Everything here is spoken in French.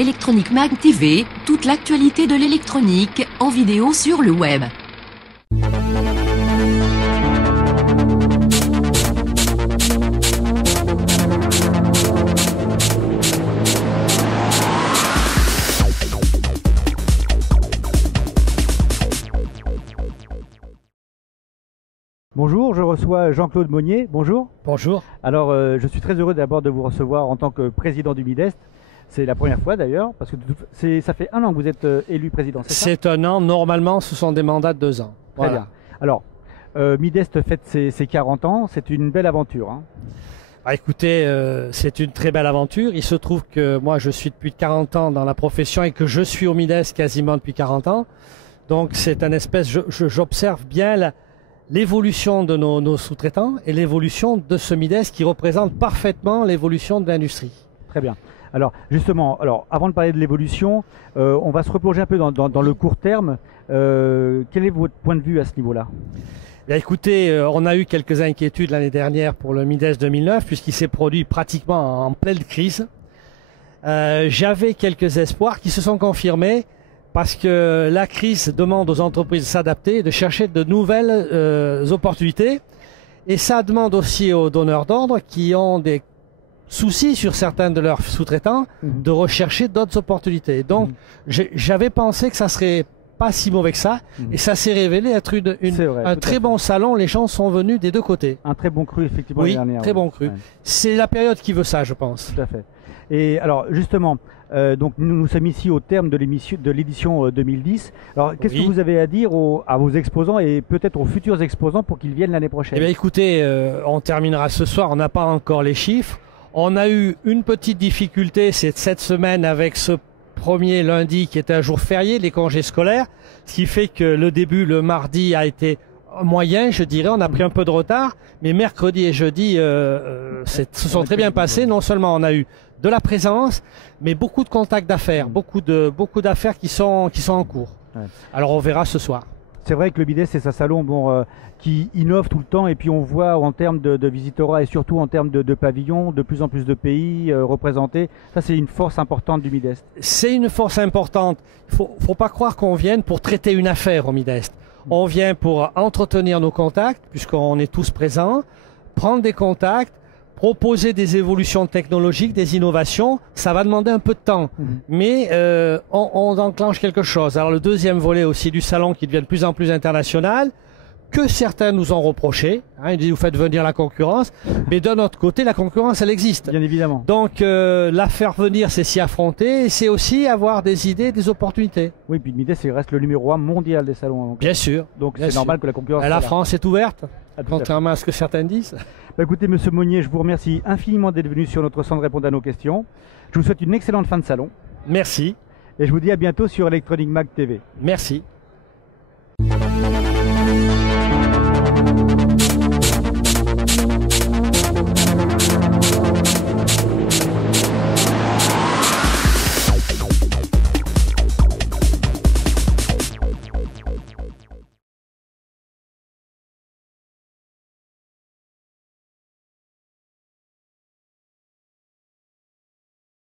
Electronic Mag TV, toute l'actualité de l'électronique en vidéo sur le web. Bonjour, je reçois Jean-Claude Monnier. Bonjour. Bonjour. Alors, je suis très heureux d'abord de vous recevoir en tant que président du Midest. C'est la première fois d'ailleurs, parce que ça fait 1 an que vous êtes élu président, c'est ça? C'est 1 an. Normalement, ce sont des mandats de 2 ans. Très bien. Alors, Midest fête ses 40 ans. C'est une belle aventure. Hein. Ah, écoutez, c'est une très belle aventure. Il se trouve que moi, je suis depuis 40 ans dans la profession et que je suis au Midest quasiment depuis 40 ans. Donc, c'est un espèce... J'observe bien l'évolution de nos sous-traitants et l'évolution de ce Midest qui représente parfaitement l'évolution de l'industrie. Très bien. Alors justement, avant de parler de l'évolution, on va se replonger un peu dans le court terme. Quel est votre point de vue à ce niveau-là? Bien, écoutez, on a eu quelques inquiétudes l'année dernière pour le Midest 2009 puisqu'il s'est produit pratiquement en pleine crise. J'avais quelques espoirs qui se sont confirmés. Parce que la crise demande aux entreprises de s'adapter, de chercher de nouvelles opportunités. Et ça demande aussi aux donneurs d'ordre qui ont des soucis sur certains de leurs sous-traitants de rechercher d'autres opportunités. Donc, j'avais pensé que ça serait pas si mauvais que ça. Et ça s'est révélé être un très bon salon. Les gens sont venus des deux côtés. Un très bon cru, effectivement, oui, l'année dernière. Très bon cru. Ouais. C'est la période qui veut ça, je pense. Tout à fait. Et alors, justement... donc nous sommes ici au terme de l'édition 2010. Alors qu'est-ce que vous avez à dire à vos exposants et peut-être aux futurs exposants pour qu'ils viennent l'année prochaine? Eh bien écoutez, on terminera ce soir, on n'a pas encore les chiffres. On a eu une petite difficulté cette semaine avec ce premier lundi qui était un jour férié, les congés scolaires, ce qui fait que le début, le mardi, a été moyen, je dirais. On a pris un peu de retard, mais mercredi et jeudi se sont très bien passés. Non seulement on a eu de la présence, mais beaucoup de contacts d'affaires, beaucoup d'affaires qui sont en cours. Ouais. Alors on verra ce soir. C'est vrai que le Midest, c'est un salon qui innove tout le temps, et puis on voit en termes de visitorat et surtout en termes de pavillons, de plus en plus de pays représentés. Ça, c'est une force importante du Midest. C'est une force importante. Faut pas croire qu'on vienne pour traiter une affaire au Midest. On vient pour entretenir nos contacts, puisqu'on est tous présents, prendre des contacts, proposer des évolutions technologiques, des innovations. Ça va demander un peu de temps, mais on enclenche quelque chose. Alors le deuxième volet aussi du salon qui devient de plus en plus international, que certains nous ont reproché. Hein, ils disent vous faites venir la concurrence, mais d'un autre côté, la concurrence, elle existe. Bien évidemment. Donc la faire venir, c'est s'y affronter, et c'est aussi avoir des idées, des opportunités. Oui, puis le Midest, il reste le numéro 1 mondial des salons. Donc, bien sûr. Donc c'est normal que la concurrence... La France est ouverte, contrairement à ce que certains disent. Bah écoutez, Monsieur Monnier, je vous remercie infiniment d'être venu sur notre stand répondre à nos questions. Je vous souhaite une excellente fin de salon. Merci. Et je vous dis à bientôt sur Electronic Mag TV. Merci.